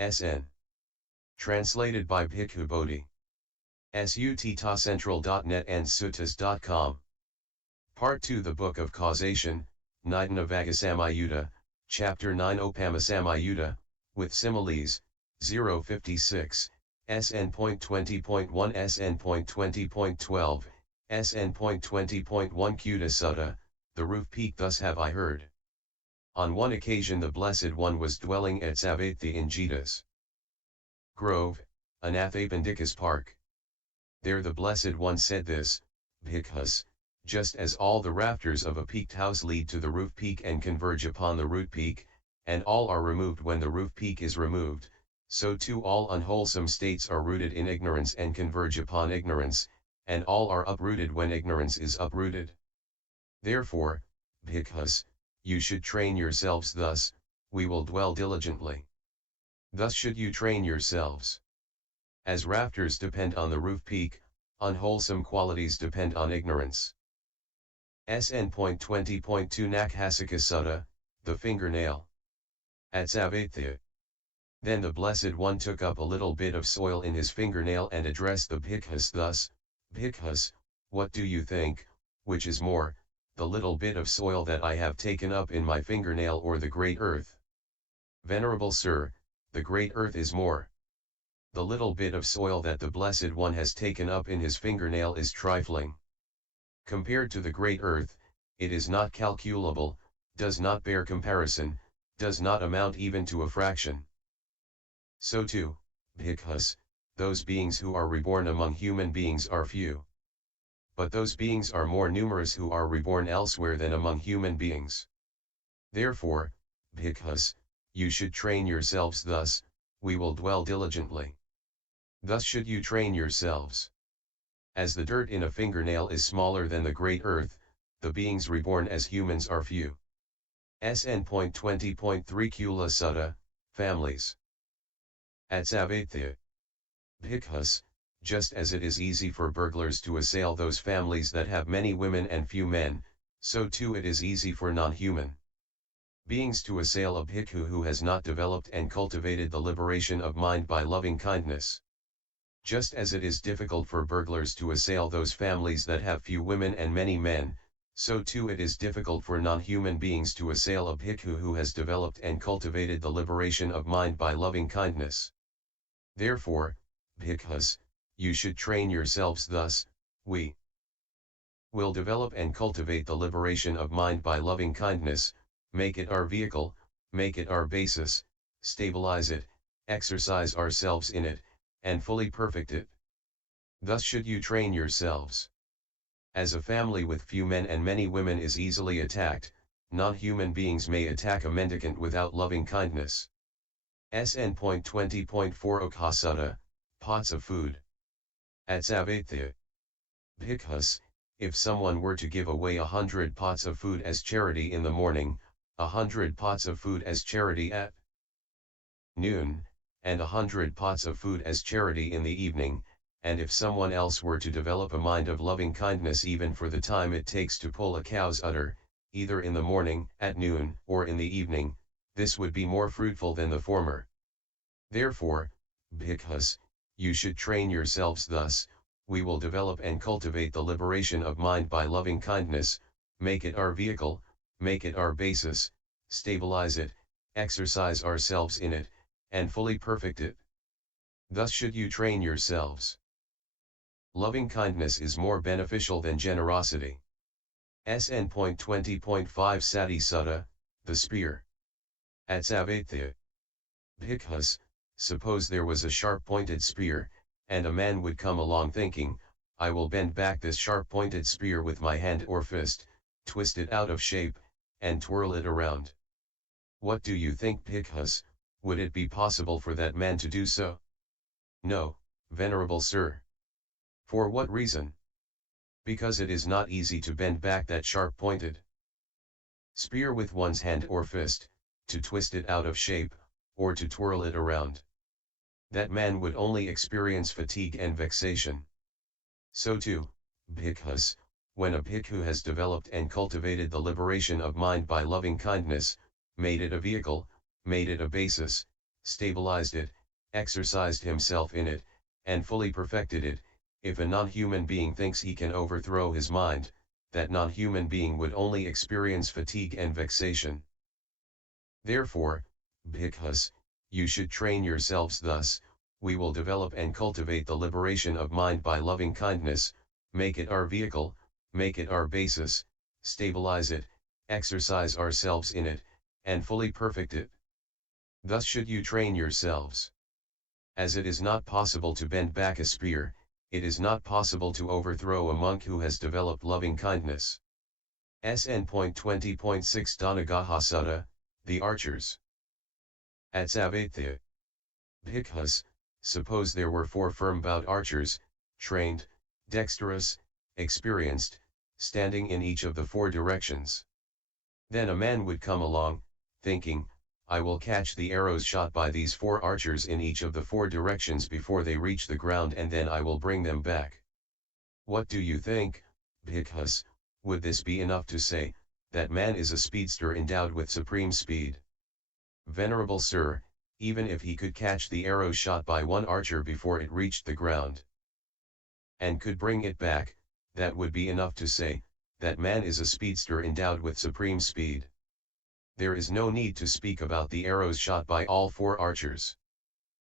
SN. Translated by Bhikkhu Bodhi. Sutta Central.net and Suttas.com. Part 2. The Book of Causation, Nidana Vaggasamyutta, Chapter 9 Opamma-Samyutta, with Similes, 056, SN.20.1 SN.20.12, SN.20.1 Kuta Sutta, the roof peak. Thus have I heard. On one occasion the Blessed One was dwelling at Savatthi in Jeta's grove, Anathapindika's park. There the Blessed One said this, Bhikkhus, just as all the rafters of a peaked house lead to the roof peak and converge upon the root peak, and all are removed when the roof peak is removed, so too all unwholesome states are rooted in ignorance and converge upon ignorance, and all are uprooted when ignorance is uprooted. Therefore, Bhikkhus, you should train yourselves thus, we will dwell diligently. Thus should you train yourselves. As rafters depend on the roof peak, unwholesome qualities depend on ignorance. SN.20.2 Nakasika Sutta, the fingernail. At Savatthi. Then the Blessed One took up a little bit of soil in his fingernail and addressed the Bhikkhus thus, Bhikkhus, what do you think, which is more, the little bit of soil that I have taken up in my fingernail or the great earth? Venerable Sir, the great earth is more. The little bit of soil that the Blessed One has taken up in his fingernail is trifling. Compared to the great earth, it is not calculable, does not bear comparison, does not amount even to a fraction. So too, Bhikkhus, those beings who are reborn among human beings are few. But those beings are more numerous who are reborn elsewhere than among human beings. Therefore, Bhikkhus, you should train yourselves thus, we will dwell diligently. Thus should you train yourselves. As the dirt in a fingernail is smaller than the great earth, the beings reborn as humans are few. SN.20.3 Kula Sutta, Families. At Savatthi. Bhikkhus, just as it is easy for burglars to assail those families that have many women and few men, so too it is easy for non-human beings to assail a bhikkhu who has not developed and cultivated the liberation of mind by loving kindness. Just as it is difficult for burglars to assail those families that have few women and many men, so too it is difficult for non-human beings to assail a bhikkhu who has developed and cultivated the liberation of mind by loving kindness. Therefore, Bhikkhus, you should train yourselves thus, we will develop and cultivate the liberation of mind by loving kindness, make it our vehicle, make it our basis, stabilize it, exercise ourselves in it, and fully perfect it. Thus should you train yourselves. As a family with few men and many women is easily attacked, non-human beings may attack a mendicant without loving kindness. SN.20.4 Okasutta, pots of food. At Savatthi. Bhikkhus, if someone were to give away 100 pots of food as charity in the morning, 100 pots of food as charity at noon, and 100 pots of food as charity in the evening, and if someone else were to develop a mind of loving kindness even for the time it takes to pull a cow's udder, either in the morning, at noon, or in the evening, this would be more fruitful than the former. Therefore, Bhikkhus, you should train yourselves thus, we will develop and cultivate the liberation of mind by loving kindness, make it our vehicle, make it our basis, stabilize it, exercise ourselves in it, and fully perfect it. Thus should you train yourselves. Loving kindness is more beneficial than generosity. SN.20.5 Sati Sutta, the spear. At Savatthi. Bhikkhus, suppose there was a sharp-pointed spear, and a man would come along thinking, I will bend back this sharp-pointed spear with my hand or fist, twist it out of shape, and twirl it around. What do you think, Bhikkhus, would it be possible for that man to do so? No, Venerable Sir. For what reason? Because it is not easy to bend back that sharp-pointed spear with one's hand or fist, to twist it out of shape, or to twirl it around. That man would only experience fatigue and vexation. So too, Bhikkhus, when a bhikkhu has developed and cultivated the liberation of mind by loving kindness, made it a vehicle, made it a basis, stabilized it, exercised himself in it, and fully perfected it. If a non-human being thinks he can overthrow his mind, that non-human being would only experience fatigue and vexation. Therefore, Bhikkhus, you should train yourselves thus. We will develop and cultivate the liberation of mind by loving kindness, make it our vehicle, make it our basis, stabilize it, exercise ourselves in it, and fully perfect it. Thus should you train yourselves. As it is not possible to bend back a spear, it is not possible to overthrow a monk who has developed loving kindness. SN.20.1-SN.20.12, The Archers. At Savatthi. Bhikkhus, suppose there were 4 firm-bout archers, trained, dexterous, experienced, standing in each of the 4 directions. Then a man would come along, thinking, I will catch the arrows shot by these 4 archers in each of the 4 directions before they reach the ground, and then I will bring them back. What do you think, Bhikkhus, would this be enough to say, that man is a speedster endowed with supreme speed? Venerable Sir, even if he could catch the arrow shot by one archer before it reached the ground, and could bring it back, that would be enough to say, that man is a speedster endowed with supreme speed. There is no need to speak about the arrows shot by all 4 archers.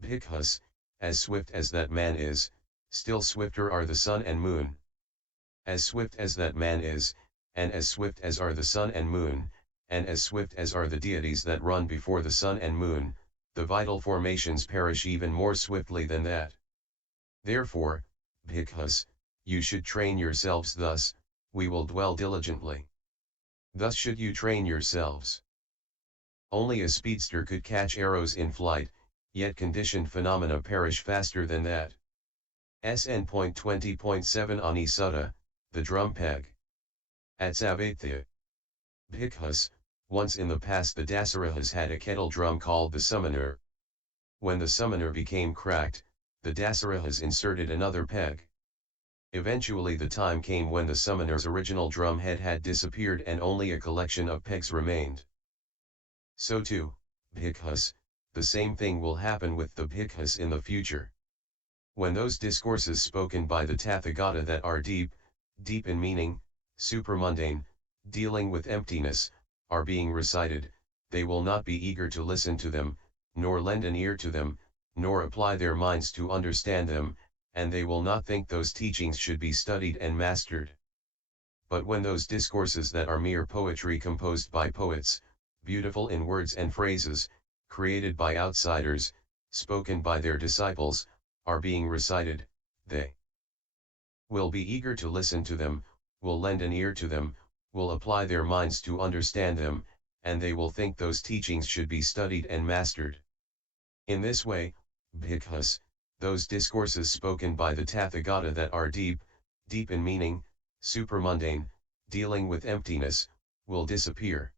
Bhikkhus, as swift as that man is, still swifter are the sun and moon. As swift as that man is, and as swift as are the sun and moon, and as swift as are the deities that run before the sun and moon, the vital formations perish even more swiftly than that. Therefore, Bhikkhus, you should train yourselves thus. We will dwell diligently. Thus should you train yourselves. Only a speedster could catch arrows in flight, yet conditioned phenomena perish faster than that. SN.20.7 The Drum Peg. At Savatthi. Bhikkhus, once in the past the Dasarahas had a kettle drum called the summoner. When the summoner became cracked, the Dasarahas inserted another peg. Eventually the time came when the summoner's original drum head had disappeared and only a collection of pegs remained. So too, Bhikkhus, the same thing will happen with the Bhikkhus in the future. When those discourses spoken by the Tathagata that are deep in meaning, supramundane, dealing with emptiness, are being recited, they will not be eager to listen to them, nor lend an ear to them, nor apply their minds to understand them, and they will not think those teachings should be studied and mastered. But when those discourses that are mere poetry composed by poets, beautiful in words and phrases, created by outsiders, spoken by their disciples, are being recited, they will be eager to listen to them, will lend an ear to them, will apply their minds to understand them, and they will think those teachings should be studied and mastered. In this way, Bhikkhus, those discourses spoken by the Tathagata that are deep in meaning, supramundane, dealing with emptiness, will disappear.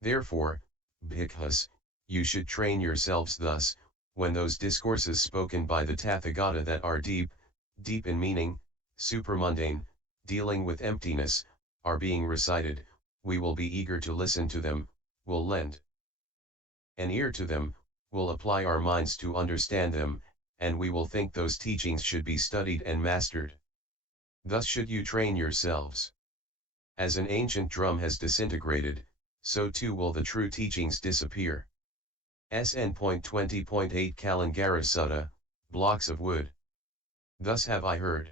Therefore, Bhikkhus, you should train yourselves thus. When those discourses spoken by the Tathagata that are deep in meaning, supramundane, dealing with emptiness, are being recited, we will be eager to listen to them, will lend an ear to them, will apply our minds to understand them, and we will think those teachings should be studied and mastered. Thus should you train yourselves. As an ancient drum has disintegrated, so too will the true teachings disappear. SN.20.8 Kalangara Sutta, Blocks of Wood. Thus have I heard.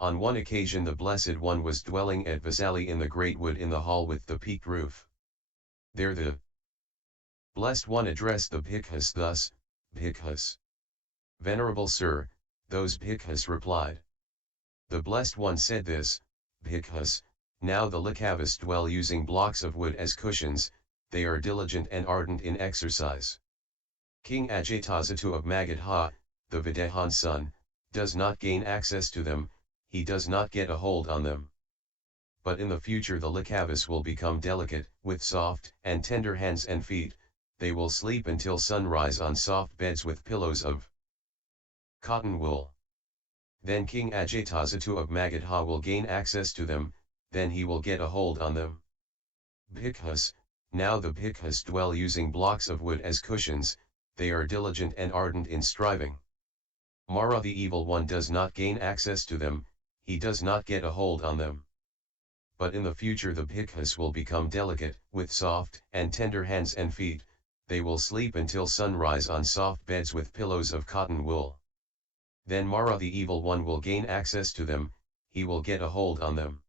On one occasion the Blessed One was dwelling at Vaisali in the great wood in the hall with the peaked roof. There the Blessed One addressed the Bhikkhus thus, Bhikkhus. Venerable Sir, those Bhikkhus replied. The Blessed One said this, Bhikkhus, now the Likhavas dwell using blocks of wood as cushions, they are diligent and ardent in exercise. King Ajatasattu of Magadha, the Videhan's son, does not gain access to them, he does not get a hold on them. But in the future the Likhavas will become delicate, with soft and tender hands and feet, they will sleep until sunrise on soft beds with pillows of cotton wool. Then King Ajatasattu of Magadha will gain access to them, then he will get a hold on them. Bhikkhus, now the Bhikkhus dwell using blocks of wood as cushions, they are diligent and ardent in striving. Mara the evil one does not gain access to them, he does not get a hold on them. But in the future the Bhikkhus will become delicate, with soft and tender hands and feet, they will sleep until sunrise on soft beds with pillows of cotton wool. Then Mara the evil one will gain access to them, he will get a hold on them.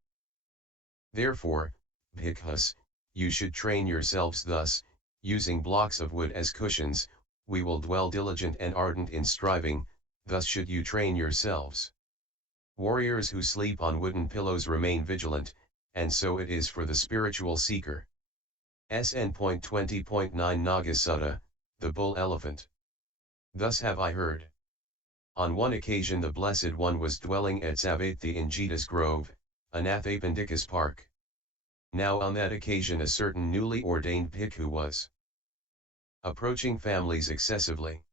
Therefore, Bhikkhus, you should train yourselves thus, using blocks of wood as cushions, we will dwell diligent and ardent in striving, thus should you train yourselves. Warriors who sleep on wooden pillows remain vigilant, and so it is for the spiritual seeker. SN.20.1-SN.20.1-Sutta, the bull elephant. Thus have I heard. On one occasion the Blessed One was dwelling at Savatthi in Jeta's grove, Anathapindika's park. Now on that occasion a certain newly ordained bhikkhu was approaching families excessively.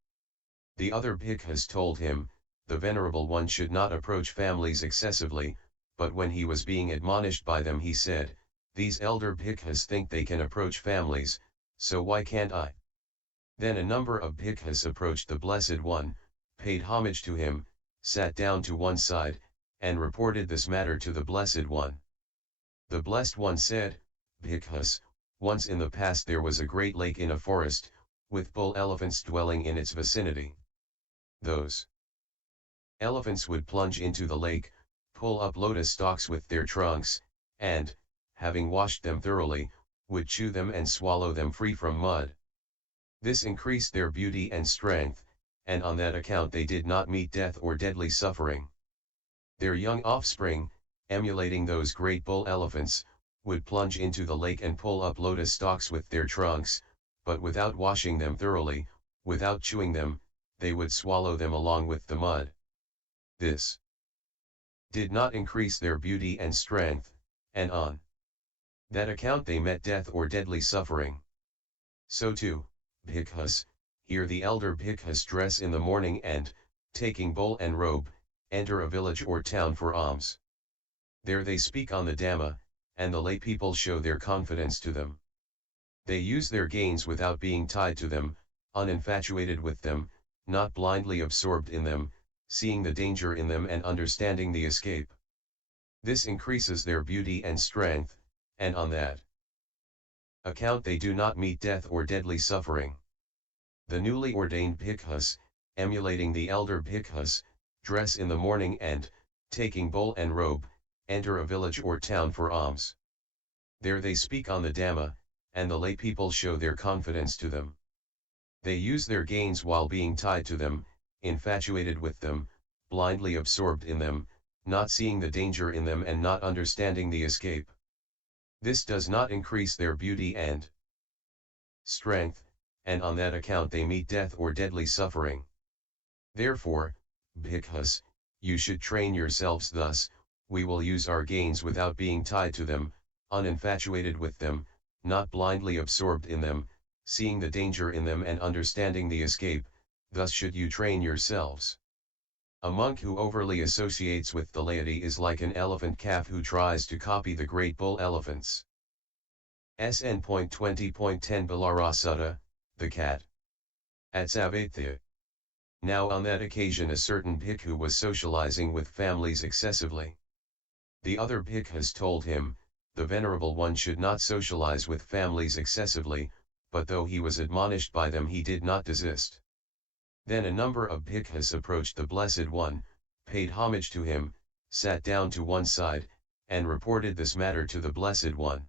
The other bhikkhus told him, the Venerable One should not approach families excessively, but when he was being admonished by them he said, these elder bhikkhus think they can approach families, so why can't I? Then a number of bhikkhus approached the Blessed One, paid homage to him, sat down to one side, and reported this matter to the Blessed One. The Blessed One said, Bhikkhus, once in the past there was a great lake in a forest, with bull elephants dwelling in its vicinity. Those elephants would plunge into the lake, pull up lotus stalks with their trunks, and, having washed them thoroughly, would chew them and swallow them free from mud. This increased their beauty and strength, and on that account they did not meet death or deadly suffering. Their young offspring, emulating those great bull elephants, would plunge into the lake and pull up lotus stalks with their trunks, but without washing them thoroughly, without chewing them, they would swallow them along with the mud. This did not increase their beauty and strength, and on that account they met death or deadly suffering. So too, Bhikkhus, here the elder Bhikkhus dress in the morning and, taking bowl and robe, enter a village or town for alms. There they speak on the Dhamma, and the lay people show their confidence to them. They use their gains without being tied to them, uninfatuated with them, not blindly absorbed in them, seeing the danger in them and understanding the escape. This increases their beauty and strength, and on that account they do not meet death or deadly suffering. The newly ordained bhikkhus, emulating the elder bhikkhus, dress in the morning and, taking bowl and robe, enter a village or town for alms. There they speak on the Dhamma, and the lay people show their confidence to them. They use their gains while being tied to them, infatuated with them, blindly absorbed in them, not seeing the danger in them and not understanding the escape. This does not increase their beauty and strength, and on that account they meet death or deadly suffering. Therefore, Bhikkhus, you should train yourselves thus, we will use our gains without being tied to them, uninfatuated with them, not blindly absorbed in them, seeing the danger in them and understanding the escape, thus should you train yourselves. A monk who overly associates with the laity is like an elephant calf who tries to copy the great bull elephants. SN.20.10 the cat. At Savatthi. Now on that occasion a certain bhikkhu was socializing with families excessively. The other bhikkhus told him, the Venerable One should not socialize with families excessively, but though he was admonished by them he did not desist. Then a number of bhikkhus approached the Blessed One, paid homage to him, sat down to one side, and reported this matter to the Blessed One.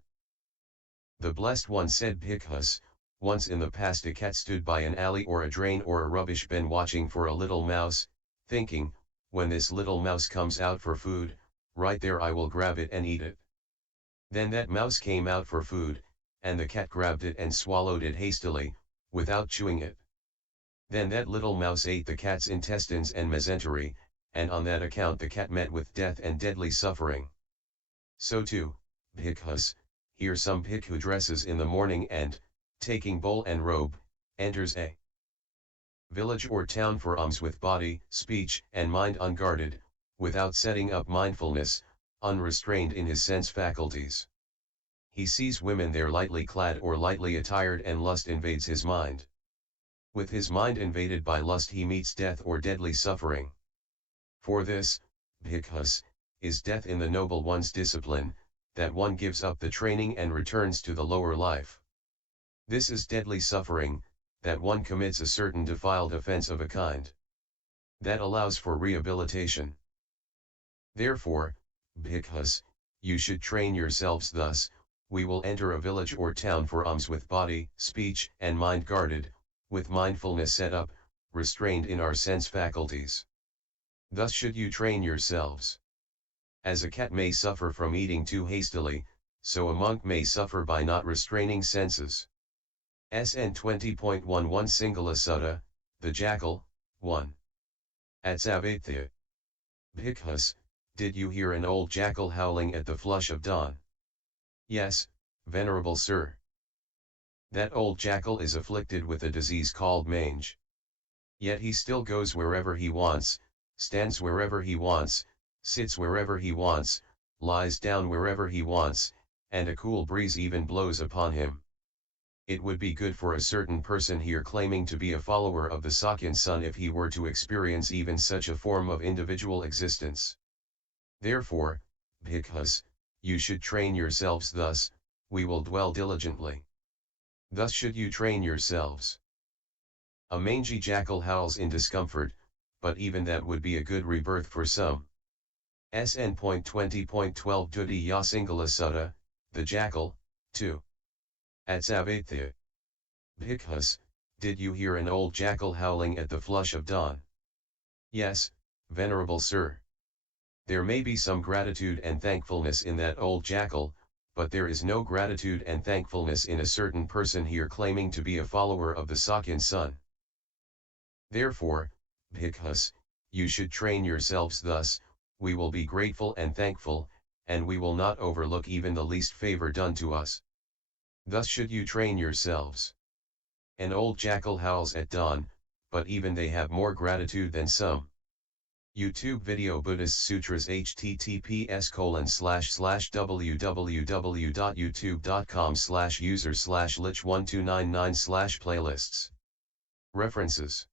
The Blessed One said, Bhikkhus, once in the past a cat stood by an alley or a drain or a rubbish bin watching for a little mouse, thinking, when this little mouse comes out for food, right there I will grab it and eat it. Then that mouse came out for food, and the cat grabbed it and swallowed it hastily, without chewing it. Then that little mouse ate the cat's intestines and mesentery, and on that account the cat met with death and deadly suffering. So too, Bhikkhus, here some bhikkhu dresses in the morning and, taking bowl and robe, enters a village or town for alms with body, speech, and mind unguarded, without setting up mindfulness, unrestrained in his sense faculties. He sees women there lightly clad or lightly attired and lust invades his mind. With his mind invaded by lust he meets death or deadly suffering. For this, Bhikkhus, is death in the noble one's discipline, that one gives up the training and returns to the lower life. This is deadly suffering, that one commits a certain defiled offense of a kind that allows for rehabilitation. Therefore, Bhikkhus, you should train yourselves thus. We will enter a village or town for alms with body, speech, and mind guarded, with mindfulness set up, restrained in our sense faculties. Thus should you train yourselves. As a cat may suffer from eating too hastily, so a monk may suffer by not restraining senses. SN.20.1 Sutta, the Jackal, 1. At Savatthi. Bhikkhus, did you hear an old jackal howling at the flush of dawn? Yes, venerable sir. That old jackal is afflicted with a disease called mange. Yet he still goes wherever he wants, stands wherever he wants, sits wherever he wants, lies down wherever he wants, and a cool breeze even blows upon him. It would be good for a certain person here claiming to be a follower of the Sakyan Sun if he were to experience even such a form of individual existence. Therefore, Bhikkhus, you should train yourselves thus. We will dwell diligently. Thus should you train yourselves. A mangy jackal howls in discomfort, but even that would be a good rebirth for some. SN.20.1-SN.20.12 the Jackal, 2. At Savatthi. Bhikkhus, did you hear an old jackal howling at the flush of dawn? Yes, venerable sir. There may be some gratitude and thankfulness in that old jackal, but there is no gratitude and thankfulness in a certain person here claiming to be a follower of the Sakyan Sun. Therefore, Bhikkhus, you should train yourselves thus. We will be grateful and thankful, and we will not overlook even the least favor done to us. Thus should you train yourselves. An old jackal howls at dawn, but even they have more gratitude than some. YouTube video Buddhist Sutras https://www.youtube.com/user/lich1299/playlists. References